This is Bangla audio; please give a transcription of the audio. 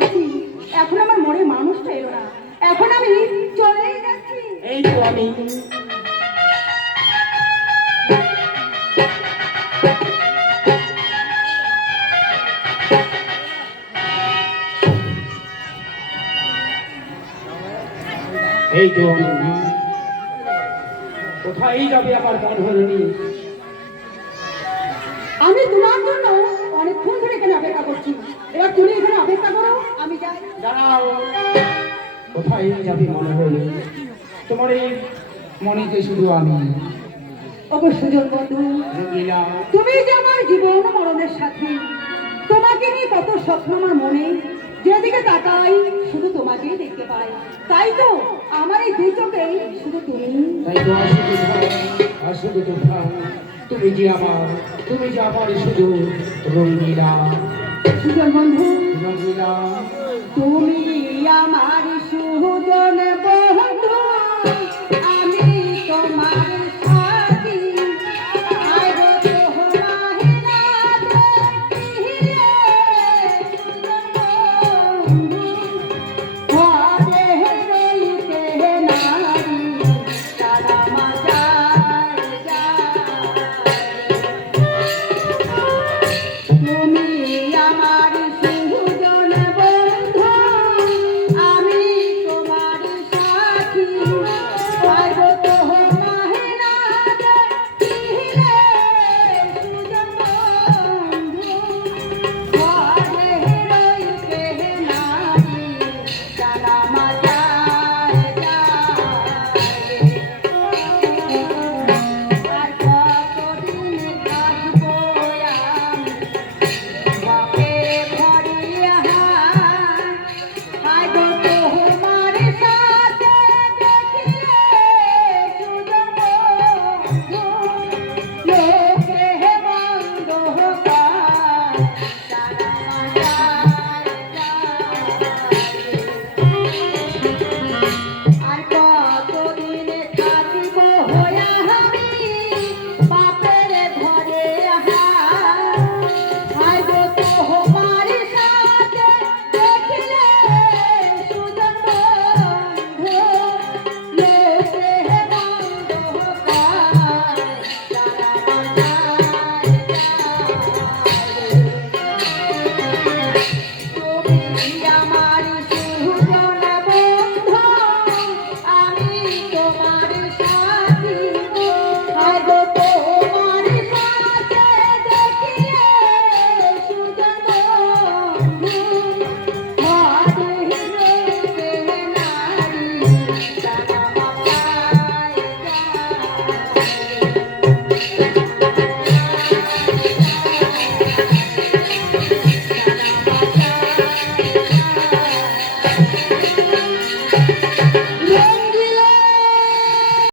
করছি, এখন আমার মনে মানুষটা এলো না, এখন আমি চলেই যাচ্ছি। এই তো আমি। এই তো আমি। কোথায় যাবে আমার বন্ধনী? আমি তোমার জন্য অনেকক্ষণ ধরে এখানে অপেক্ষা করছি, এবার তুমি এখানে অপেক্ষা করো, আমি যাই। দাঁড়াও, কোথায় যাবে মনে হলো? তোমার এই মনেতে শুধু আমি। অবশ্যজন বন্ধু, রঙিলা, তুমি যে আমার জীবন মরণের সাথী, তোমাকে নিয়ে কত স্বপ্ন আমার মনে, যেদিকে তাকাই শুধু তোমাকেই দেখতে পাই। তাই তো আমার এই দুই চোখে শুধু তুমি। তাই তো আসুক কোথাও, তুমি যে আমার, তুমি যে আমার শুধু রঙিলা। সুজন বন্ধু, রঙিলা, তুমি আমার সুজন বন্ধু, আমি তোমার সাথী। আয় গো তোমায় না দেখিলে সুজন বন্ধু, ঘরে রইতে নারী তারা মাজায় যায়। তুমি আমার সুজন বন্ধু, আমি তোমার সাথী। আয় গো তোমায় না দেখিলে সুজন বন্ধু, ঘরে রইতে নারী তারা মাজায় যায়। আর কতদিন থাকবো আমি বাপে ভরিয়া, আয় গো তোমার সাথে দেখিলে সুজন বন্ধু, লোকে বন্ধ কার তারা মাজায় যায়। আর কতদিন থাকিব হইয়া আমি বাপের ঘরে, আয় গো তোমার সাথে দেখিলে সুজন বন্ধু, লোকে বন্ধ কার তারা মাজায় যায়। তুমি আমার সুজন বন্ধু, আমি তোমার সাথী। আয় গো তোমার সাথে দেখিলে সুজন বন্ধু, ঘরে রইতে নারী তারা মাজায় যায়।